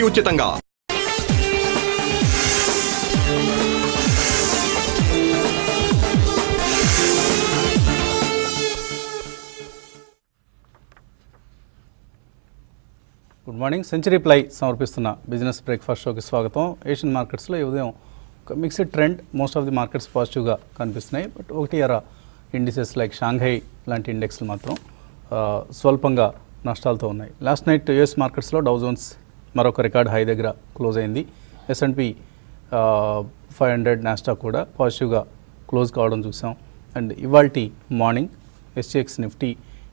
Nifty ఉచితంగా. Good morning. Century ply సమర్పిస్తున్న business breakfast షోకి స్వాగతం. ఏషియన్ మార్కెట్స్లో ఈ ఉదయం ఒక mixed trend, most of the markets పాజిటివ్గా కనిపిస్తున్నాయి. బట్ ఒకటి ఇండిసెస్ లైక్ షాంఘై లాంటి ఇండెక్స్లు మాత్రం స్వల్పంగా నష్టాలతో ఉన్నాయి. లాస్ట్ నైట్ యుఎస్ మార్కెట్స్లో డౌ జోన్స్ మరొక రికార్డ్ హై దగ్గర క్లోజ్ అయింది. S&P 500 నాస్డాక్ కూడా పాజిటివ్గా క్లోజ్ కావడం చూసాం. అండ్ ఇవాల్టి మార్నింగ్ SGX నిఫ్టీ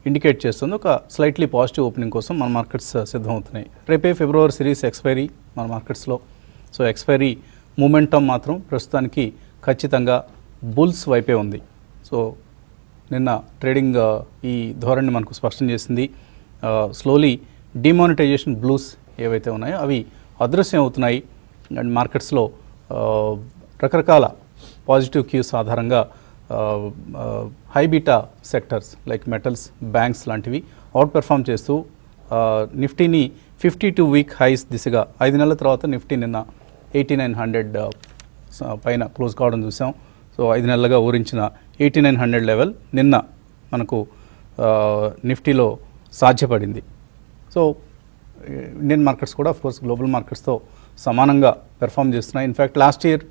ఇండికేట్ చేస్తుంది ఒక స్లైట్లీ పాజిటివ్ ఓపెనింగ్ కోసం మన మార్కెట్స్ సిద్ధమవుతున్నాయి. రేపే ఫిబ్రవరి సిరీస్ ఎక్స్పైరీ మన మార్కెట్స్లో. సో ఎక్స్పైరీ మూమెంటం మాత్రం ప్రస్తుతానికి ఖచ్చితంగా బుల్స్ వైపే ఉంది. సో నిన్న ట్రేడింగ్ ఈ ధోరణి మనకు స్పష్టం చేసింది. స్లోలీ డిమానిటైజేషన్ బ్లూస్ ఏవైతే ఉన్నాయో అవి అదృశ్యం అవుతున్నాయి. అండ్ మార్కెట్స్లో రకరకాల పాజిటివ్ క్యూస్ ఆధారంగా high beta sectors like metals, banks లాంటివి అవుట్ పెర్ఫామ్ చేస్తూ నిఫ్టీని 52 వీక్ హైస్ దిశగా 5 నెలల తర్వాత నిఫ్టీ నిన్న 8900 పైన క్లోజ్ కావడం చూసాం. సో 5 నెలలుగా ఊరించిన 8900 లెవెల్ నిన్న మనకు నిఫ్టీలో సాధ్యపడింది. సో ఇండియన్ మార్కెట్స్ కూడా ఆఫ్కోర్స్ గ్లోబల్ మార్కెట్స్తో సమానంగా పెర్ఫామ్ చేస్తున్నాయి. ఇన్ఫ్యాక్ట్ లాస్ట్ ఇయర్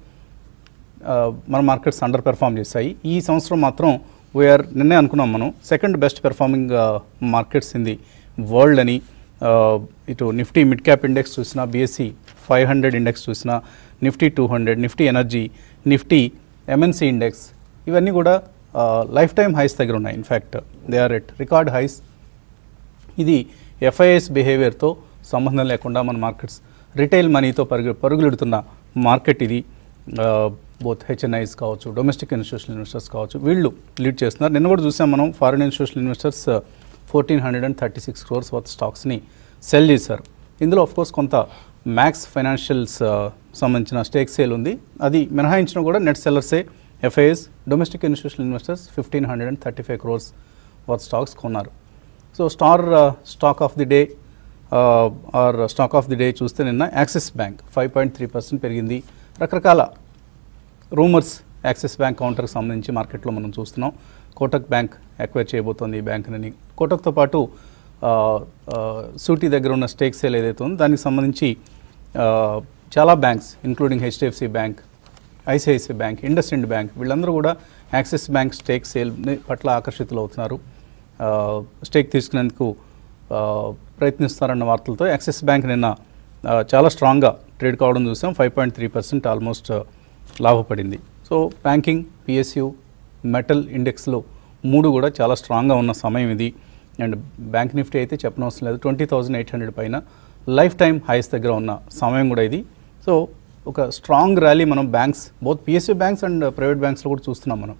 మన మార్కెట్స్ అండర్ పెర్ఫామ్ చేశాయి. ఈ సంవత్సరం మాత్రం వీఆర్ నిన్నే అనుకున్నాం మనం second best performing markets in the world అని. ఇటు నిఫ్టీ మిడ్ క్యాప్ ఇండెక్స్ చూసినా, BSE 500 ఇండెక్స్ చూసినా, Nifty 200, Nifty energy, Nifty MNC index ఇవన్నీ కూడా లైఫ్ టైమ్ హైస్ దగ్గర ఉన్నాయి. In fact they are at record highs. ఇది FIS బిహేవియర్తో సంబంధం లేకుండా మన మార్కెట్స్ రిటైల్ మనీతో పరుగులెడుతున్న మార్కెట్ ఇది. బోత్ HNIs కావచ్చు, డొమెస్టిక్ ఇన్స్టిట్యూషనల్ ఇన్వెస్టర్స్ కావచ్చు, వీళ్ళు లీడ్ చేస్తున్నారు. నిన్న కూడా చూసాం మనం foreign institutional investors 1436 crores worth స్టాక్స్ని సెల్ చేశారు. ఇందులో ఆఫ్కోర్స్ కొంత మ్యాక్స్ ఫైనాన్షియల్స్ సంబంధించిన స్టేక్ సేల్ ఉంది. అది మినహాయించిన కూడా నెట్ సెల్లర్సే FIS domestic institutional investors 1535 crores worth stocks కొన్నారు. So stock of the day or stock of the day చూస్తే నిన్న యాక్సిస్ బ్యాంక్ 5.3% పెరిగింది. రకరకాల రూమర్స్ యాక్సిస్ బ్యాంక్ కౌంటర్కి సంబంధించి మార్కెట్లో మనం చూస్తున్నాం. కోటక్ బ్యాంక్ ఎక్వైర్ చేయబోతోంది ఈ బ్యాంక్ని. కోటక్తో పాటు సూటీ దగ్గర ఉన్న స్టేక్ సేల్ ఏదైతే ఉందో దానికి సంబంధించి చాలా banks including HDFC bank, ICICI bank, IndusInd bank వీళ్ళందరూ కూడా యాక్సిస్ బ్యాంక్ స్టేక్ సేల్ పట్ల ఆకర్షితులు అవుతున్నారు. స్టేక్ తీసుకునేందుకు ప్రయత్నిస్తారన్న వార్తలతో యాక్సిస్ బ్యాంక్ నిన్న చాలా స్ట్రాంగ్గా ట్రేడ్ కావడం చూసాం. 5.3% ఆల్మోస్ట్ లాభపడింది. సో బ్యాంకింగ్, PSU, మెటల్ ఇండెక్స్లు మూడు కూడా చాలా స్ట్రాంగ్గా ఉన్న సమయం ఇది. అండ్ బ్యాంక్ నిఫ్టీ అయితే చెప్పనవసరం లేదు, 20,800 పైన లైఫ్ టైమ్ హైస్ దగ్గర ఉన్న సమయం కూడా ఇది. సో ఒక స్ట్రాంగ్ ర్యాలీ మనం banks, both PSU banks and private బ్యాంక్స్లో కూడా చూస్తున్నాం మనం.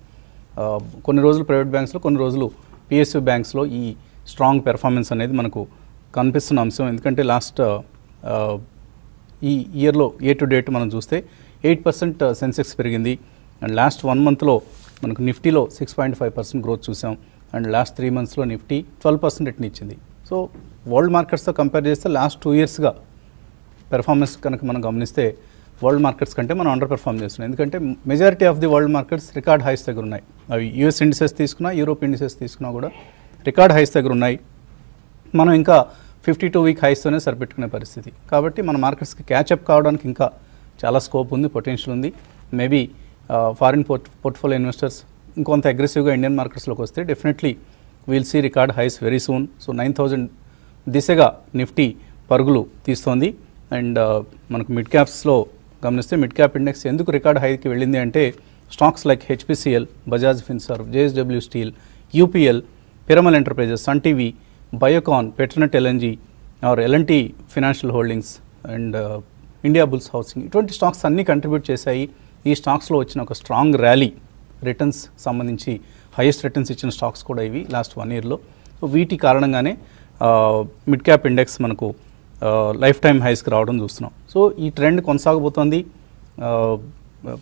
కొన్ని రోజులు ప్రైవేట్ బ్యాంక్స్లో, కొన్ని రోజులు PSU బ్యాంక్స్లో ఈ స్ట్రాంగ్ పెర్ఫార్మెన్స్ అనేది మనకు కనిపిస్తున్న అంశం. ఎందుకంటే లాస్ట్ ఈ ఇయర్లో టు డేట్ మనం చూస్తే 8% సెన్సెక్స్ పెరిగింది. అండ్ లాస్ట్ 1 monthలో మనకు నిఫ్టీలో 6.5% గ్రోత్ చూసాం. అండ్ లాస్ట్ 3 monthsలో నిఫ్టీ 12% రిటర్న్ ఇచ్చింది. సో వరల్డ్ మార్కెట్స్తో కంపేర్ చేస్తే లాస్ట్ 2 yearsగా పెర్ఫార్మెన్స్ కనుక మనం గమనిస్తే వరల్డ్ మార్కెట్స్ కంటే మనం అండర్ పెర్ఫార్మ్ చేస్తున్నాం. ఎందుకంటే majority of the world markets record highs దగ్గర ఉన్నాయి. అవి US ఇండిసెస్ తీసుకున్నా, యూరోప్ ఇండిసెస్ తీసుకున్నా కూడా రికార్డ్ హైస్ దగ్గర ఉన్నాయి. మనం ఇంకా 52 వీక్ హైస్తోనే సరిపెట్టుకునే పరిస్థితి. కాబట్టి మన మార్కెట్స్కి క్యాచప్ కావడానికి ఇంకా చాలా స్కోప్ ఉంది, పొటెన్షియల్ ఉంది. మేబీ ఫారిన్ పోర్ట్ఫోలియో ఇన్వెస్టర్స్ ఇంకొంత అగ్రెసివ్గా ఇండియన్ మార్కెట్స్లోకి వస్తే definitely we'll see record highs very soon. So 9,000 దిశగా నిఫ్టీ పరుగులు తీస్తోంది. అండ్ మనకు మిడ్ క్యాప్స్లో గమనిస్తే మిడ్ క్యాప్ ఇండెక్స్ ఎందుకు రికార్డ్ హైకి వెళ్ళింది అంటే stocks like HPCL, Bajaj Finserv, JSW steel, UPL, Piramal enterprises, Sun TV, Biocon, Petronet LNG or L&T financial holdings and Indiabulls housing, ఇటువంటి స్టాక్స్ అన్నీ కంట్రిబ్యూట్ చేశాయి. ఈ స్టాక్స్లో వచ్చిన ఒక స్ట్రాంగ్ ర్యాలీ, రిటర్న్స్ సంబంధించి హైయెస్ట్ రిటర్న్స్ ఇచ్చిన స్టాక్స్ కూడా ఇవి లాస్ట్ 1 yearలో. సో వీటి కారణంగానే మిడ్ క్యాప్ ఇండెక్స్ మనకు లైఫ్ టైమ్ హైస్కి రావడం చూస్తున్నాం. సో ఈ ట్రెండ్ కొనసాగబోతోంది.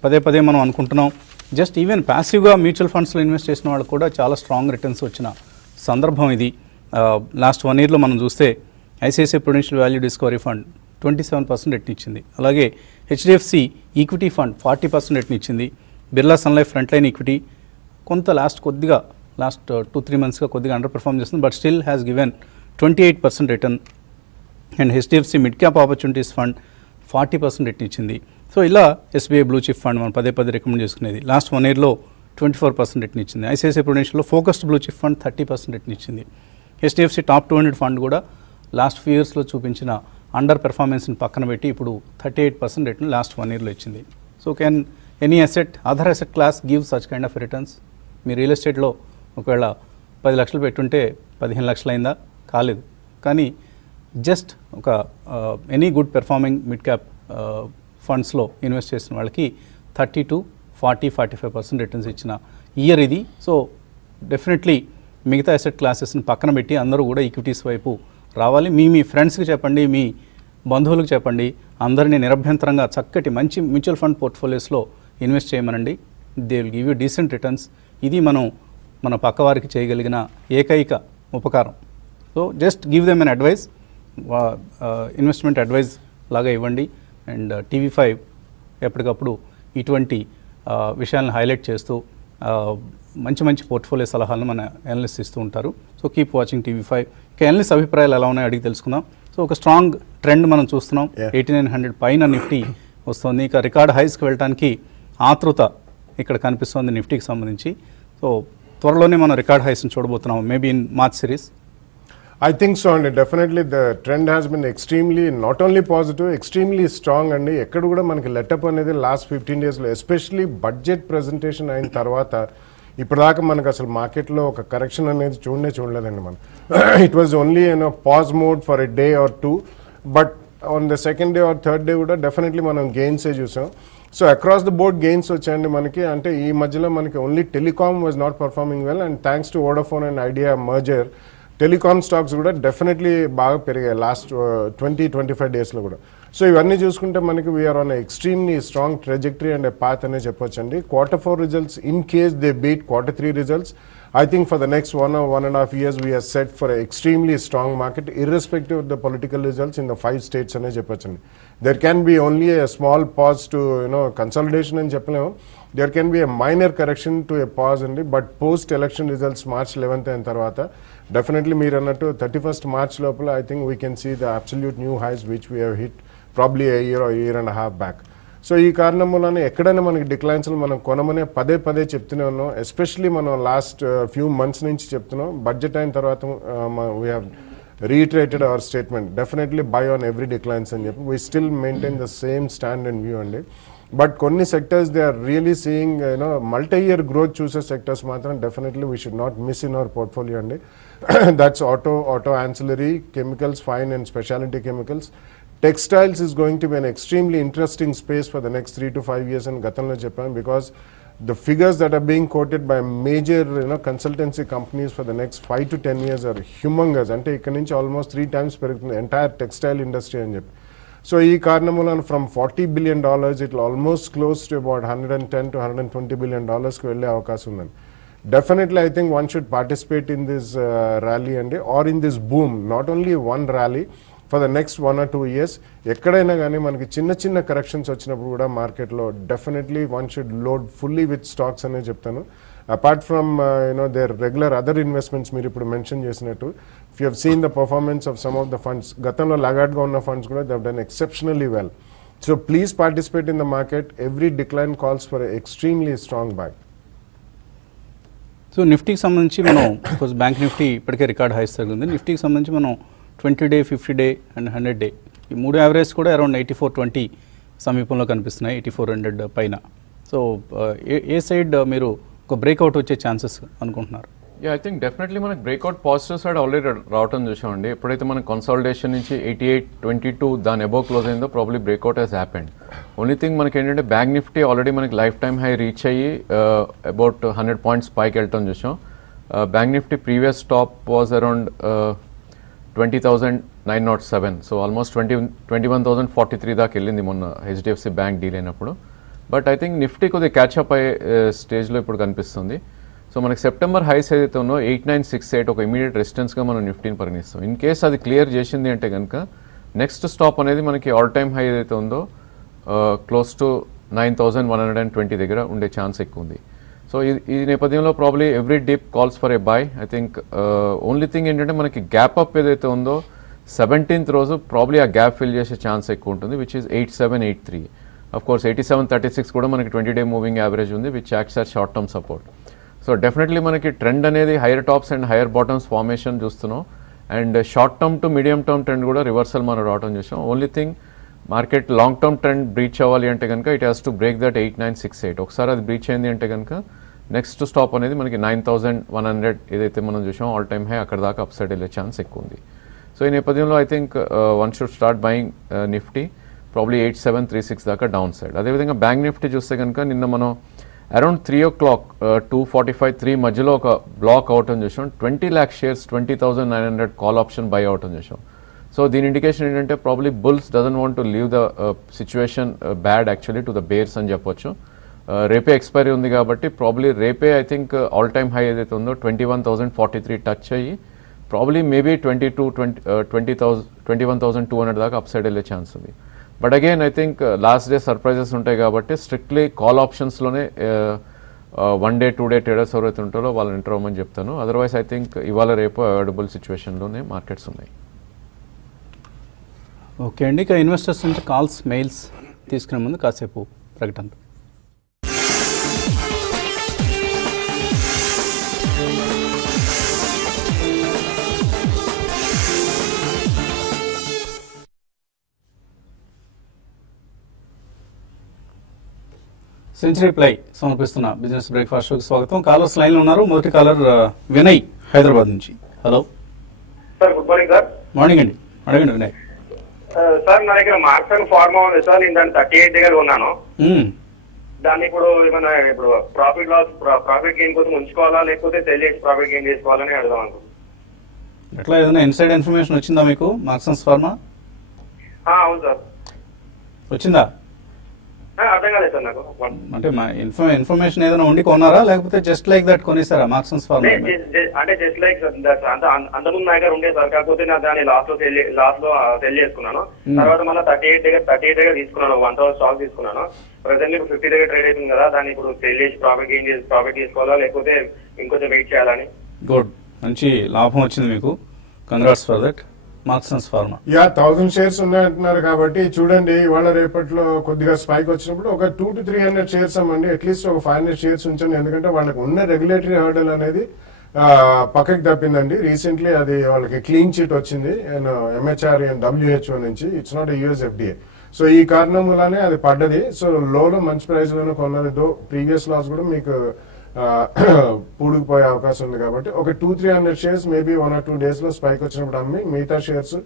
పదే పదే మనం అనుకుంటున్నాం. జస్ట్ ఈవెన్ ప్యాసివ్గా మ్యూచువల్ ఫండ్స్లో ఇన్వెస్ట్ చేసిన వాళ్ళకు కూడా చాలా స్ట్రాంగ్ రిటర్న్స్ వచ్చిన సందర్భం ఇది. లాస్ట్ 1 yearలో మనం చూస్తే ICICI Prudential value discovery fund 27% return ఇచ్చింది. అలాగే హెచ్డిఎఫ్సి ఈక్విటీ ఫండ్ 40% రిటర్న్ ఇచ్చింది. Birla Sun Life front line equity కొంత లాస్ట్ 2-3 మంత్స్గా కొద్దిగా అండర్ పర్ఫామ్ చేస్తుంది, but still has given 28% return. And HDFC mid cap opportunities fund 40% return ఇచ్చింది. సో ఇలా SBI blue chip fund మనం పదే రికమెండ్ చేసుకునేది లాస్ట్ 1 yearలో 24% రిటర్న్ ఇచ్చింది. ఐసిఐసిఐ ప్రుడెన్షియల్లో focused blue chip fund 30% return ఇచ్చింది. హెచ్డిఎఫ్సి టాప్ 200 ఫండ్ కూడా లాస్ట్ ఫ్యూ ఇయర్స్లో చూపించిన అండర్ పెర్ఫార్మెన్స్ని పక్కన పెట్టి ఇప్పుడు 38% రిటర్న్ లాస్ట్ 1 yearలో ఇచ్చింది. So can any other asset class give such kind of returns? Me real ఎస్టేట్లో ఒకవేళ 10 లక్షలు పెట్టుంటే 15 లక్షలు అయిందా? కాలేదు. కానీ జస్ట్ ఒక any good performing mid cap ఫండ్స్లో ఇన్వెస్ట్ చేసిన వాళ్ళకి 30-40-45% రిటర్న్స్ ఇచ్చిన ఇయర్ ఇది. సో డెఫినెట్లీ మిగతా అసెట్ క్లాసెస్ని పక్కన పెట్టి అందరూ కూడా ఈక్విటీస్ వైపు రావాలి. మీ ఫ్రెండ్స్కి చెప్పండి, మీ బంధువులకు చెప్పండి, అందరినీ నిరభ్యంతరంగా చక్కటి మంచి మ్యూచువల్ ఫండ్ పోర్ట్ఫోలియోస్లో ఇన్వెస్ట్ చేయమనండి. They will give you decent returns. ఇది మన పక్కవారికి చేయగలిగిన ఏకైక ఉపకారం. So just give them an advice, investment advice లాగా ఇవ్వండి. అండ్ TV5 ఎప్పటికప్పుడు ఇటువంటి విషయాలను హైలైట్ చేస్తూ మంచి పోర్ట్ఫోలియో సలహాలను మన అనలిస్ట్ ఇస్తూ ఉంటారు. So keep watching TV5. ఇక అనలిస్ట్ అభిప్రాయాలు ఎలా ఉన్నాయో అడిగి తెలుసుకుందాం. సో ఒక స్ట్రాంగ్ ట్రెండ్ మనం చూస్తున్నాం. 8900 పైన నిఫ్టీ వస్తుంది. ఇక రికార్డ్ హైస్కి వెళ్ళడానికి ఆతృత ఇక్కడ కనిపిస్తుంది నిఫ్టీకి సంబంధించి. సో త్వరలోనే మనం రికార్డ్ హైస్ని చూడబోతున్నాం, maybe in March series. I think so, and definitely the trend has been extremely not only positive, extremely strong and ekkada kuda manaki let up anedi last 15 days lo, especially budget presentation ayin tarvata ippadaaka manaku asalu market lo oka correction anedi చూడలేదండి మనం. It was only pause mode for a day or two, but on the second day or third day kuda definitely మనం gains ఏ చూసాం. So across the board gains వచ్చాయండి మనకి. అంటే ఈ మధ్యలో మనకి only telecom was not performing well, and thanks to Vodafone and idea merger telecom stocks కూడా definitely బాగా పెరిగాయి లాస్ట్ 20-25 డేస్లో కూడా. సో ఇవన్నీ చూసుకుంటే మనకి we are on extremely strong trajectory and path అనే చెప్పొచ్చండి. Q4 results, in case they beat Q3 results, I think for the next 1 or 1.5 years we are set for an extremely strong market irrespective of the political results in the 5 states ane cheppachandi. There can be only a small pause to consolidation and cheppalemu. There can be a minor correction to a pause and but post election results March 11th and tarvata definitely meer annattu 31st March lopala I think we can see the absolute new highs which we have hit probably a year or year and a half back. So ఈ కారణం వలన ఎక్కడైనా మనకి డిక్లైన్స్లో మనం కొనమనే పదే చెప్తూనే ఉన్నాం. Especially మనం లాస్ట్ ఫ్యూ మంత్స్ నుంచి చెప్తున్నాం. బడ్జెట్ అయిన తర్వాత we have reiterated our statement, definitely buy on every declines అని చెప్పి we still maintain the same stand and view అండి. బట్ కొన్ని sectors they are really seeing multi year growth చూసే sectors మాత్రం definitely we should not miss in our portfolio అండి. That's auto ancillary, chemicals, fine and speciality chemicals. Textiles is going to be an extremely interesting space for the next 3 to 5 years in Gatanlo Japan, because the figures that are being quoted by major consultancy companies for the next 5 to 10 years are humongous. Ante ikkadi nunchi almost 3 times perugutundi entire textile industry ani cheppi. So ee karanam valana from $40 billion it will almost close to about $110 to $120 billion ku velle avakasam undi. Definitely I think one should participate in this rally and or in this boom, not only one rally for the next 1 or 2 years. ఎక్కడైనా కానీ మనకి చిన్న corrections వచ్చినప్పుడు కూడా మార్కెట్లో definitely one should load fully with stocks అనే చెప్తాను. Apart from there regular other investments మీరు ఇప్పుడు మెన్షన్ చేసినట్టు, if you have seen the performance of some of the funds, గతంలో లగాడ్గా ఉన్న ఫండ్స్ కూడా they have done exceptionally well. So please participate in the market. Every decline calls for extremely strong back. So నిఫ్టీకి సంబంధించి మనం bank Nifty ఇప్పటికే record highs తగ్గింది. నిఫ్టీకి సంబంధించి మనం 20-day, 50-day అండ్ 100-day ఈ 3 యావరేజ్ కూడా అరౌండ్ 8420 సమీపంలో కనిపిస్తున్నాయి, 8400 పైన. సో ఏ సైడ్ మీరు ఒక బ్రేక్అవుట్ వచ్చే ఛాన్సెస్ అనుకుంటున్నారు? ఐ థింక్ డెఫినెట్లీ మనకి బ్రేక్అవుట్ పాజిటివ్ సైడ్ ఆల్రెడీ రావటం చూసామండి. ఎప్పుడైతే మనకి కన్సాలిడేషన్ నుంచి 8822 దాని అబోవ్ క్లోజ్ అయిందో probably breakout has happened. Only thing మనకి ఏంటంటే బ్యాంక్ నిఫ్టీ ఆల్రెడీ మనకి లైఫ్ టైమ్ హై రీచ్ అయ్యి అబౌట్ 100 points పైకి వెళ్ళటం చూసాం. Bank Nifty previous top was around 20,907. So almost 21,043 దాకా వెళ్ళింది మొన్న హెచ్డిఎఫ్సి బ్యాంక్ డీల్ అయినప్పుడు. బట్ ఐ థింక్ నిఫ్టీ కొద్దిగా క్యాచ్అప్ అయ్యే స్టేజ్లో ఇప్పుడు కనిపిస్తుంది. సో మనకి సెప్టెంబర్ హైస్ ఏదైతే ఉన్నో 8968 ఒక ఇమీడియట్ రెసిస్టెన్స్గా మనం నిఫ్టీని పరిగణిస్తాం. ఇన్ కేస్ అది క్లియర్ చేసింది అంటే కనుక నెక్స్ట్ స్టాప్ అనేది మనకి ఆల్ టైమ్ హై ఏదైతే ఉందో క్లోజ్ టు 9,120 దగ్గర ఉండే ఛాన్స్ ఎక్కువ ఉంది. సో ఈ నేపథ్యంలో probably every dip calls for a by. I think only thing ఏంటంటే మనకి గ్యాప్ అప్ ఏదైతే ఉందో 17th రోజు ప్రాబ్లీ ఆ గ్యాప్ ఫిల్ చేసే ఛాన్స్ ఎక్కువ ఉంటుంది, విచ్ ఈస్ 8783. అఫ్ కోర్స్ 8736 కూడా మనకి 20-day మూవింగ్ యావరేజ్ ఉంది, which acts are short term support. So definitely మనకి ట్రెండ్ అనేది higher tops and higher bottoms formation చూస్తున్నాం. And short term to medium term trend కూడా రివర్సల్ మనం రావడం చూసాం. Only thing market long term trend breach అవ్వాలి అంటే కనుక it has to break that 8968. ఒకసారి అది బ్రీచ్ అయింది అంటే కనుక నెక్స్ట్ స్టాప్ అనేది మనకి 9100 ఏదైతే మనం చూసాం ఆల్ టైమ్ హై, అక్కడ దాకా అప్ సైడ్ వెళ్ళే ఛాన్స్ ఎక్కువ ఉంది. సో ఈ నేపథ్యంలో I think one should start buying Nifty probably 8736 దాకా డౌన్ సైడ్. అదేవిధంగా బ్యాంక్ నిఫ్టీ చూస్తే కనుక నిన్న మనం అరౌండ్ 3 o'clock 2:45-3 మధ్యలో ఒక బ్లాక్ అవటం చూసాం. 20 lakh shares 20,900 call option by అవటం చూసాం. సో దీని ఇండికేషన్ ఏంటంటే probably bulls doesn't want to leave the situation bad actually to the bears అని చెప్పొచ్చు. రేపే ఎక్స్పైరీ ఉంది కాబట్టి ప్రాబ్లీ రేపే I think all time high ఏదైతే ఉందో 21,043 టచ్ అయ్యి ప్రాబ్లీ మేబీ 21,200 దాకా అప్ సైడ్ వెళ్ళే ఛాన్స్ ఉంది. But again I think last day surprises ఉంటాయి కాబట్టి strictly call ఆప్షన్స్లోనే 1 day 2 day traders ఎవరైతే ఉంటారో వాళ్ళని ఎంటర్ అవ్వమని చెప్తాను. అదర్వైజ్ ఐ థింక్ ఇవాళ రేపు అవైలబుల్ సిచ్యువేషన్లోనే మార్కెట్స్ ఉన్నాయి. ఓకే అండి, ఇక ఇన్వెస్టర్స్ నుంచి కాల్స్ మెయిల్స్ తీసుకునే ముందు కాసేపు ప్రకటన. సెంచరీ ప్లై సమర్పిస్తున్న బిజినెస్ బ్రేక్ఫాస్ట్ షోకి స్వాగతం. కాలర్స్ లైన్ లో ఉన్నారు. మొదటి కాలర్ వినయ్ హైదరాబాద్ నుంచి. Hello sir, good morning sir. Morning అండి, అడగండి వినయ్. సార్ నా దగ్గర మార్క్స్ అండ్ ఫార్మా ఉంది సార్, నేను దాన్ని 38 దగ్గర ఉన్నాను. దాన్ని ఇప్పుడు ఏమన్నా ఇప్పుడు ప్రాఫిట్ గెయిన్ కోసం ఉంచుకోవాలా లేకపోతే సెల్ చేసి ప్రాఫిట్ గెయిన్ చేసుకోవాలని అడుగుదాం అనుకుంటున్నాను. ఎట్లా ఏదైనా ఇన్సైడ్ ఇన్ఫర్మేషన్ వచ్చిందా మీకు మార్క్స్ ఫార్మా? అవును సార్. వచ్చిందా? అర్థం కాలేదు సార్ నాకు. అంటే మా ఇన్ఫర్మేషన్ ఏదైనా ఉండి కొన్నారా లేకపోతే జస్ట్ లైక్ దట్ కొనేసారా మార్క్స్ ఫార్మా? అంటే జస్ట్ లైక్ అంతకుముందు నా దగ్గర ఉండే సార్, కాకపోతే నా దాన్ని లాస్ట్ లో సెల్ చేసుకున్నాను. తర్వాత మళ్ళీ 38 దగ్గర తీసుకున్నాను, 1000 స్టాక్ తీసుకున్నాను. ప్రెసెంట్ ఇప్పుడు 50 దగ్గర ట్రేడ్ అవుతుంది కదా, దాన్ని ఇప్పుడు సెల్ చేసి ప్రాఫిట్ తీసుకోవాలా లేకపోతే ఇంకొంచెం వెయిట్ చేయాలని. గుడ్, మంచి లాభం వచ్చింది మీకు. Congrats for that. Marks pharma 1000 shares ఉన్నాయంటున్నారు కాబట్టి చూడండి, ఇవాళ రేపట్లో కొద్దిగా స్పైక్ వచ్చినప్పుడు ఒక 200 to 300 షేర్స్ అమ్మండి, అట్లీస్ట్ ఒక 500 షేర్స్ ఉంచండి. ఎందుకంటే వాళ్ళకి ఉన్న రెగ్యులేటరీ హర్డల్ అనేది పక్కకి తప్పిందండి. రీసెంట్లీ అది వాళ్ళకి క్లీన్ చిట్ వచ్చింది MHRA and WHO నుంచి. It's not US FDA. So ఈ కారణం వల్లనే అది పడ్డది. సో లోలో మంచి ప్రైస్ లోనే కొన్నది. ప్రీవియస్ లాస్ కూడా మీకు పూడుకుపోయే అవకాశం ఉంది కాబట్టి ఒక 200-300 షేర్స్ మేబీ 1 or 2 days లో స్పైక్ వచ్చినప్పుడు అమ్మి, మిగతా షేర్స్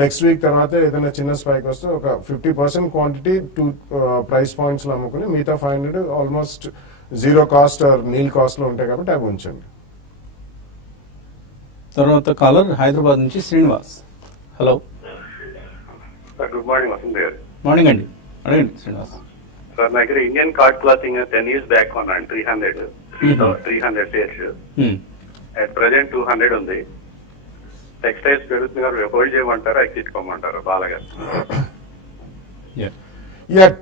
నెక్స్ట్ వీక్ తర్వాత ఏదైనా చిన్న స్పైక్ వస్తే ఒక 50% క్వాంటిటీ 2 ప్రైస్ పాయింట్స్ లో అమ్ముకుని మిగతా 500 almost zero cost or nil cost లో ఉంటాయి కాబట్టి అవి ఉంచండి. తర్వాత కాలర్ హైదరాబాద్ నుంచి Srinivas. Hello good morning Vasant garu. Morning అండి, అడగండి శ్రీనివాస్. సార్ నా దగ్గర Indian card clothing 10 years back కొన్నాను 300 షేర్స్. అట్ ప్రెసెంట్ 200 ఉంది. టెక్స్టైల్స్ పెరుగుతుంది కాబట్టి హోల్డ్ చేయమంటారా ఎగ్జిట్ కొమ్మంటారా? బాగా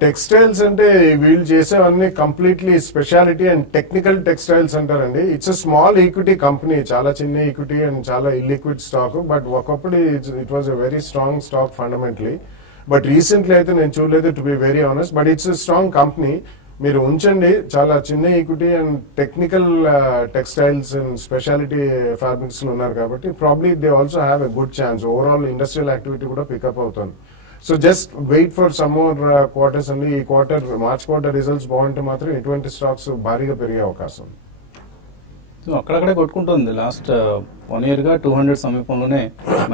టెక్స్టైల్స్ అంటే వీళ్ళు చేసేవన్నీ completely speciality and technical textiles అంటారండి. ఇట్స్ స్మాల్ ఈక్విటీ కంపెనీ, చాలా చిన్న ఈక్విటీ అండ్ చాలా ఇల్లిక్విడ్ స్టాక్. బట్ ఒకప్పుడు it was a very strong stock fundamentally. But recently అయితే నేను చూడలేదు, to be very honest. But it's strong company, మీరు ఉంచండి. చాలా చిన్న equity and technical textiles and speciality fabrics ఉన్నారు కాబట్టి probably they also have a good chance. Overall industrial activity కూడా పికప్ అవుతుంది. So just wait for some more quarters అండి. ఈ క్వార్టర్ మార్చ్ క్వార్టర్ రిజల్ట్స్ బాగుంటే మాత్రం ఇటువంటి స్టాక్స్ భారీగా పెరిగే అవకాశం ఉంది. సో అక్కడక్కడే కొట్టుకుంటుంది. లాస్ట్ 1 year గా 200 సమీపంలోనే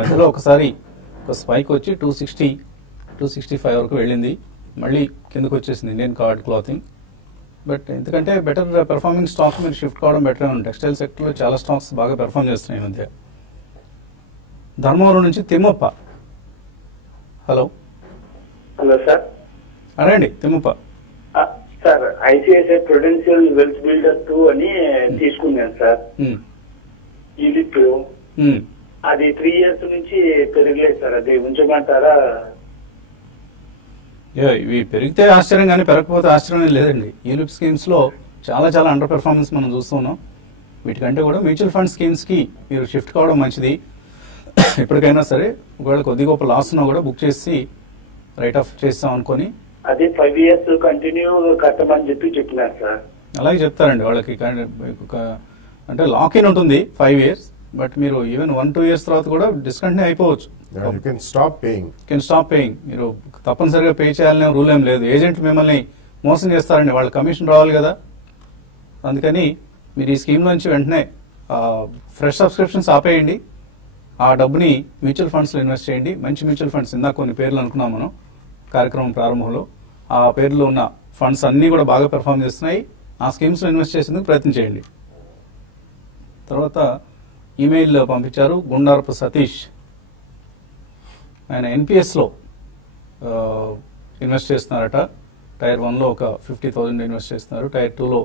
మధ్యలో ఒకసారి ఒక స్పైక్ వచ్చి 260-265 వరకు వెళ్ళింది, మళ్ళీ కిందకు వచ్చేసింది ఇండియన్ కార్డ్ క్లాతింగ్. బట్ ఎందుకంటే బెటర్ పెర్ఫార్మింగ్ స్టాక్ మీరు షిఫ్ట్ కావడం బెటర్ ఉంది. టెక్స్టైల్ సెక్టర్లో చాలా స్టాక్స్ బాగా పెర్ఫార్మ్ చేస్తున్నాయి ఈ మధ్య. ధర్మవరం నుంచి తిమ్మప్ప. Hello sir. అడగండి Thimmappa. Sir ICICI Prudential wealth builder 2 అని తీసుకున్నాను సార్. ఇది అది 3 years నుంచి పెరగలేదు సార్, అది ఉంచమంటారా? ఇవి పెరిగితే ఆశ్చర్యం కానీ పెరగకపోతే ఆశ్చర్యం లేదండి. యూలిప్ స్కీమ్స్లో చాలా చాలా అండర్ పెర్ఫార్మెన్స్ మనం చూస్తున్నాం. వీటికంటే కూడా మ్యూచువల్ ఫండ్ స్కీమ్స్కి మీరు షిఫ్ట్ కావడం మంచిది. ఎప్పటికైనా సరే ఒకవేళ కొద్ది గొప్ప లాస్ ఉన్నా కూడా బుక్ చేసి రైట్ ఆఫ్ చేస్తాం అనుకొని అదే 5 years కంటిన్యూ కట్టమని చెప్పినారు సార్. అలాగే చెప్తారండి వాళ్ళకి. అంటే లాక్ ఇన్ ఉంటుంది 5 years, బట్ మీరు ఈవెన్ 1-2 years తర్వాత కూడా డిస్కంటిన్యూ అయిపోవచ్చు. You can stop paying. మీరు తప్పనిసరిగా పే చేయాలనే రూల్ ఏం లేదు. ఏజెంట్ మిమ్మల్ని మోసం చేస్తారండి, వాళ్ళ కమిషన్ రావాలి కదా. అందుకని మీరు ఈ స్కీమ్ నుంచి వెంటనే ఫ్రెష్ సబ్స్క్రిప్షన్స్ ఆపేయండి. ఆ డబ్బుని మ్యూచువల్ ఫండ్స్లో ఇన్వెస్ట్ చేయండి. మంచి మ్యూచువల్ ఫండ్స్, ఇందాక కొన్ని పేర్లు అనుకున్నాం మనం కార్యక్రమం ప్రారంభంలో. ఆ పేర్లో ఉన్న ఫండ్స్ అన్నీ కూడా బాగా పెర్ఫామ్ చేస్తున్నాయి. ఆ స్కీమ్స్లో ఇన్వెస్ట్ చేసేందుకు ప్రయత్నం చేయండి. తర్వాత ఈమెయిల్ పంపించారు గుండారపు సతీష్. ఆయన ఎన్పిఎస్లో ఇన్వెస్ట్ చేస్తున్నారట. టైర్ 1లో ఒక 50,000 ఇన్వెస్ట్ చేస్తున్నారు. టైర్ 2లో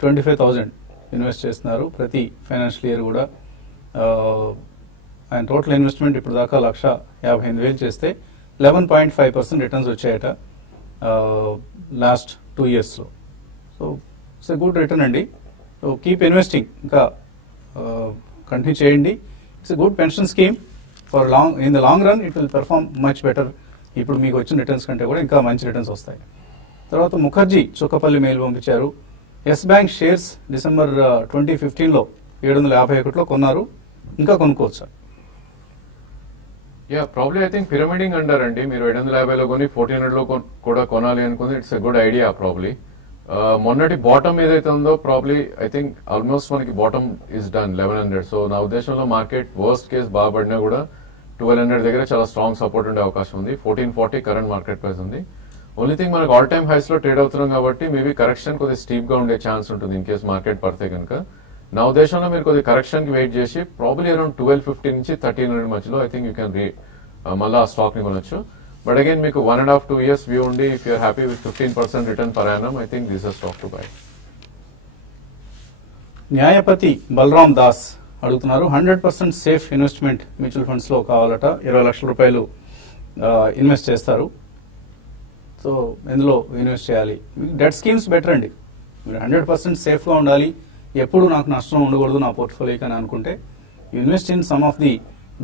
25,000 ఇన్వెస్ట్ చేస్తున్నారు ప్రతి ఫైనాన్షియల్ ఇయర్ కూడా. ఆయన టోటల్ ఇన్వెస్ట్మెంట్ ఇప్పుడు దాకా 1,58,000 చేస్తే 11.5% రిటర్న్స్ వచ్చాయట లాస్ట్ 2 yearsలో. So it's a good return అండి. సో కీప్ ఇన్వెస్టింగ్, ఇంకా కంటిన్యూ చేయండి. It's a good pension scheme for in the long run it will perform much better. ఇప్పుడు మీకు వచ్చిన రిటర్న్స్ కంటే కూడా ఇంకా మంచి రిటర్న్స్ వస్తాయి. తర్వాత ముఖర్జీ చుక్కపల్లి మెయిల్ పంపించారు. ఎస్ బ్యాంక్ షేర్స్ డిసెంబర్ 2015లో 751లో కొన్నారు, ఇంకా కొనుక్కోవచ్చా? ప్రాబ్లీ ఐ థింక్ పిరమిడింగ్ అంటారు అండి. మీరు 750లో కొని 1400లో కూడా కొనాలి అనుకుంది. It's a good idea. Probably మొన్నటి బాటమ్ ఏదైతే ఉందో ప్రాబ్లీ ఐ థింక్ ఆల్మోస్ట్ మనకి బాటమ్ ఇస్ డన్ 1100. సో నా ఉద్దేశంలో మార్కెట్ వర్స్ట్ కేస్ బాగా పడినా కూడా 1200 దగ్గర చాలా స్ట్రాంగ్ సపోర్ట్ ఉండే అవకాశం ఉంది. 1440 కరెంట్ మార్కెట్ ప్రైస్ ఉంది. ఓన్లీ థింగ్ మనకు ఆల్ టైమ్ హైస్ లో ట్రేడ్ అవుతున్నాం కాబట్టి మేబీ కరెక్షన్ కొద్దిగా స్టీప్ గా ఉండే ఛాన్స్ ఉంటుంది ఇన్ కేస్ మార్కెట్ పడితే కనుక. నా ఉద్దేశంలో మీరు కొద్దిగా కరెక్షన్ కి వెయిట్ చేసి ప్రాబ్లీ అరౌండ్ 1250 నుంచి 1300 మధ్యలో ఐ థింక్ యూ కెన్ మళ్ళీ ఆ స్టాక్ ని కొనొచ్చు. బట్ అగైన్ మీకు 1.5-2 years వ్యూ ఉండి if you are happy with 15% return per annum I think this stock to buy. Nyayapati Balaram Das అడుగుతున్నారు 100% సేఫ్ ఇన్వెస్ట్మెంట్ మ్యూచువల్ ఫండ్స్ లో కావాలట. 20 లక్షల రూపాయలు ఇన్వెస్ట్ చేస్తారు. సో ఎందులో ఇన్వెస్ట్ చేయాలి? డెట్ స్కీమ్స్ బెటర్ అండి. మీరు 100% సేఫ్గా ఉండాలి, ఎప్పుడు నాకు నష్టం ఉండకూడదు నా పోర్ట్ఫోలియోకి అని అనుకుంటే invest in some of the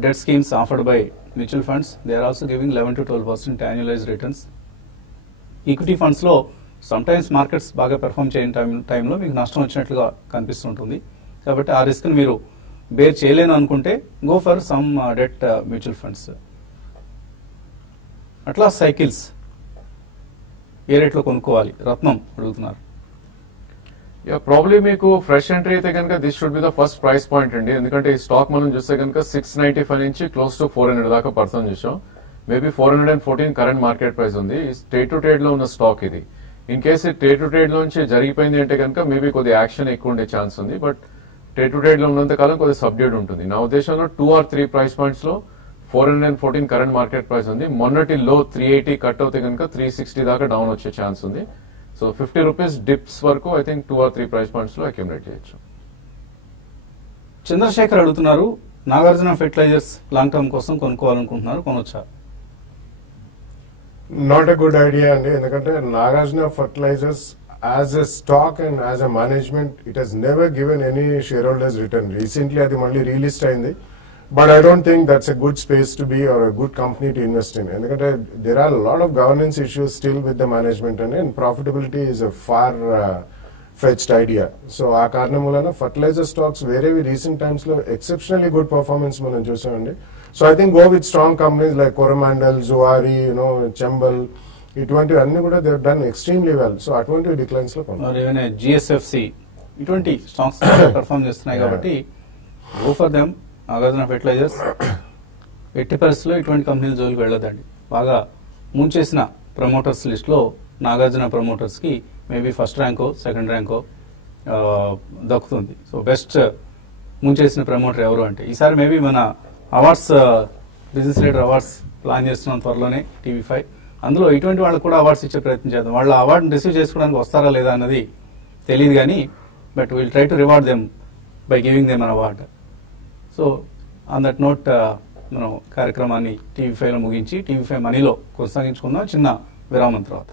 debt schemes offered by mutual funds. They are also giving 11-12% annualised returns. Equity ఫండ్స్లో సమ్ టైమ్స్ మార్కెట్స్ బాగా పెర్ఫామ్ చేయని టైంలో మీకు నష్టం వచ్చినట్లుగా కనిపిస్తుంటుంది. కాబట్టి ఆ రిస్క్ని మీరు బేర్ చేయలేను అనుకుంటే go for some debt mutual funds. అట్లా సైకిల్స్ ఏ రేట్లో కొనుక్కోవాలి? రత్నం అడుగుతున్నారు. ప్రాబ్లీ మీకు ఫ్రెష్ ఎంట్రీ అయితే కనుక this should be the first price point అండి. ఎందుకంటే ఈ స్టాక్ మనం చూస్తే కనుక 695 నుంచి క్లోజ్ టు 400 దాకా పడుతుంది చూసాం. మేబీ 414 కరెంట్ మార్కెట్ ప్రైస్ ఉంది. ట్రేడ్ టు ట్రేడ్ లో ఉన్న స్టాక్ ఇది. In case trade to trade లోంచి జరిగిపోయింది అంటే కనుక మేబీ కొద్దిగా యాక్షన్ ఎక్కువ ఉండే ఛాన్స్ ఉంది. బట్ ట్రేడ్ టు ట్రేడ్ లో ఉన్నంత కాలం కొద్దిగా సబ్డ్యూడ్ ఉంటుంది. నా ఉద్దేశంలో 2 or 3 ప్రైస్ పాయింట్స్ లో 414 కరెంట్ మార్కెట్ ప్రైస్ ఉంది. మొన్నటి లో 380 కట్ అవుతే కనుక 360 దాకా డౌన్ వచ్చే ఛాన్స్ ఉంది. సో 50 రూపీస్ డిప్స్ వరకు I think 2 or 3 price points లో అక్యుములేట్ చేయొచ్చు. చంద్రశేఖర్ అడుగుతున్నారు నాగార్జున ఫెర్టిలైజర్స్ లాంగ్ టర్మ్ కోసం కొనుక్కోవాలనుకుంటున్నారు, కొనొచ్చా? నాట్ ఎ గుడ్ ఐడియా అండి. ఎందుకంటే Nagarjuna fertilizers as a stock and as a management it has never given any share holders return. Recently అది మళ్ళీ రీలిస్ట్ అయింది. But I don't think that's a good space to be or a good company to invest in. ఎందుకంటే there are a lot of governance issues still with the management and profitability is a far fetched idea. So ఆ కారణం వలన fertilizer stocks వేరేవి recent times లో exceptionally good performance మనం చూసామండి. So I think go with strong companies like Coromandel, Zuari, Chambal, ఇటువంటివి అన్ని కూడా they done extremely well. So అటువంటి డిక్లైన్స్ లో ఏమైనా జిఎస్ఎఫ్సి ఇటువంటి స్టాక్స్ పర్ఫార్మ్ చేస్తున్నాయి కాబట్టి go for them. Nagarjuna fertilizers ఎట్టి పరిస్థితుల్లో ఇటువంటి కంపెనీల జోలికి వెళ్ళదండి. బాగా ముంచేసిన ప్రమోటర్స్ లిస్ట్లో నాగార్జున ప్రమోటర్స్కి మేబీ ఫస్ట్ ర్యాంకో సెకండ్ ర్యాంకో దక్కుతుంది. సో బెస్ట్ ముంచేసిన ప్రమోటర్ ఎవరు అంటే ఈసారి మేబీ మన awards business leader awards plan చేస్తున్నాం త్వరలోనే TV5. అందులో ఇటువంటి వాళ్ళకు కూడా అవార్డ్స్ ఇచ్చే ప్రయత్నం చేద్దాం. వాళ్ళ అవార్డుని రిసీవ్ చేసుకోవడానికి వస్తారా లేదా అన్నది తెలియదు కానీ but will try to reward them by giving them an award. So on that note మనం కార్యక్రమాన్ని టీవీ 5లో ముగించి టీవీ 5 మనీలో కొనసాగించుకుందాం చిన్న విరామం తర్వాత.